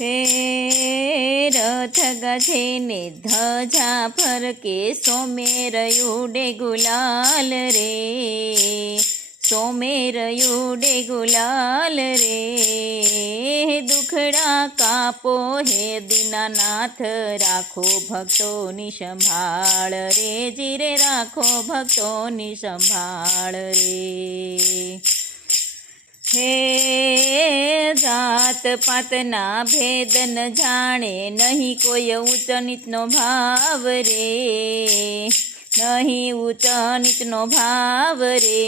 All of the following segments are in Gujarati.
હે રથ ગાજે ને ધજા ફરકે સોમેર ઉડે ગુલાલ રે, સોમેર ઉડે ગુલાલ રે, દુખડા કાપો હે દીનાનાથ, રાખો ભક્તોની સંભાળ રે, જીરે રાખો ભક્તોની સંભાળ રે. હે જાત પાતના ભેદ ન જાણે, નહીં કોઈ ઊંચ નીચનો ભાવ રે, નહીં ઊંચ નીચનો ભાવ રે,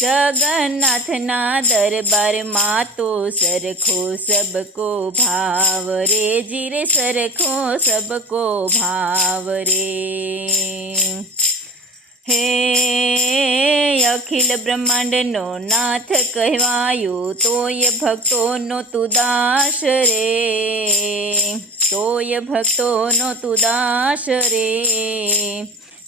જગન્નાથના દરબારમાં તો સરખો સબકો ભાવ રે, જીરે સરખો સબકો ભાવ રે. હે અખિલ બ્રહ્માંડનો નાથ કહેવાયો, તોય ભક્તોનો તું દાસ રે, તોય ભક્તોનો તું દાસ રે.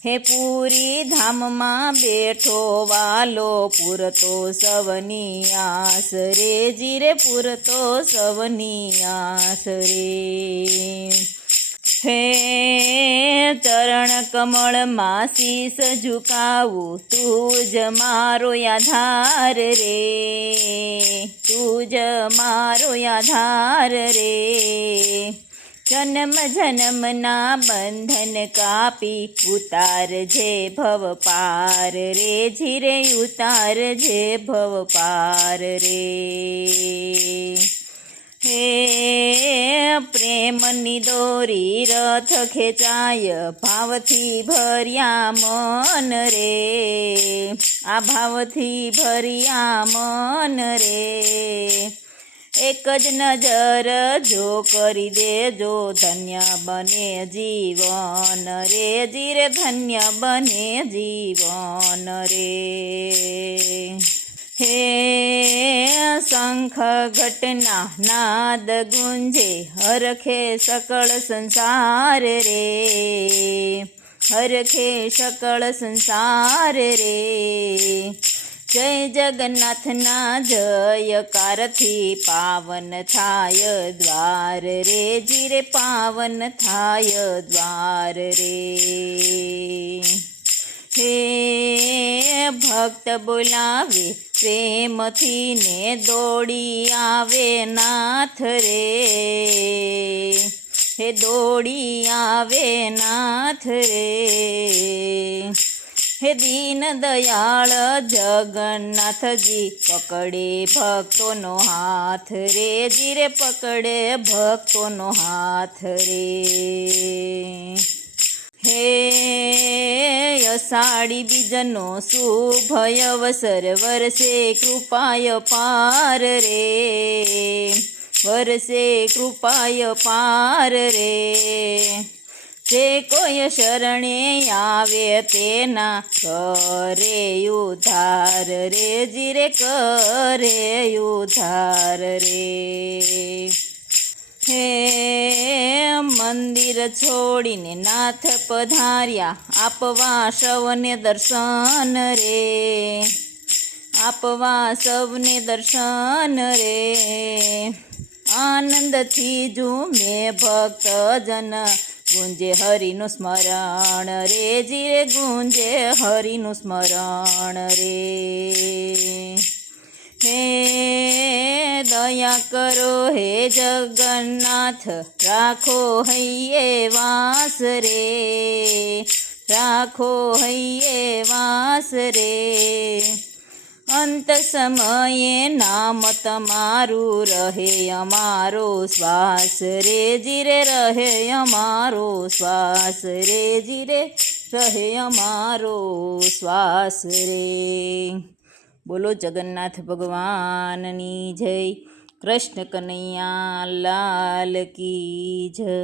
હે પૂરી ધામમાં બેઠો વાલો, પૂરતો સવની આસ રે, જીરે પૂરતો સવની આસ રે. હે ચરણ કમળમાં શીશ ઝુકાવું, તું જ મારો આધાર રે, તું જ મારો આધાર રે. જન્મ જન્મના બંધન કાપી, ઉતારજે ભવ પાર રે, જીરે ઉતારજે ભવ પાર રે. હે પ્રેમની દોરી રથ ખેંચાય, ભાવથી ભર્યા મન રે, આ ભાવથી ભર્યા મન રે. એક જ નજર જો કરી દેજો, ધન્ય બને જીવન રે, જીરે ધન્ય બને જીવન રે. હે શંખ ઘટના નાદ ગુંજે, હરખે સકળ સંસાર રે, હરખે સકળ સંસાર રે. જય જગન્નાથના જયકારથી પાવન થાય દ્વાર રે, જીરે પાવન થાય દ્વાર રે. હે ભક્ત બોલાવે પ્રેમથી ને, દોડી આવે નાથ રે, હે દોડી આવે નાથ રે. હે દીન દયાળ જગન્નાથજી, પકડે ભક્તોનો હાથ રે, જીરે પકડે ભક્તોનો હાથ રે. હે અષાઢી બીજનો શુભ અવસર, વરસે કૃપાય પાર રે, વરસે કૃપાય પાર રે. જે કોઈ શરણે આવે તેના કરે ઉદ્ધાર રે, જીરે કરે ઉદ્ધાર રે. હે મંદિર છોડીને નાથ પધાર્યા, આપવા સૌને દર્શન રે, આપવા સૌને દર્શન રે. આનંદથી ઝૂમે ભક્તજન, ગુંજે હરિનું સ્મરણ રે, જીરે ગુંજે હરિનું સ્મરણ રે. હે દયા કરો હે જગન્નાથ, રાખો હૈયે વાસ રે, રાખો હૈયે વાસ રે. અંત સમયે નામ તમારું રહે અમારો શ્વાસ રે, જીરે રહે અમારો શ્વાસ રે, જીરે રહે અમારો શ્વાસ રે. બોલો જગન્નાથ ભગવાનની જય, કૃષ્ણ કનૈયા લાલ કી જય.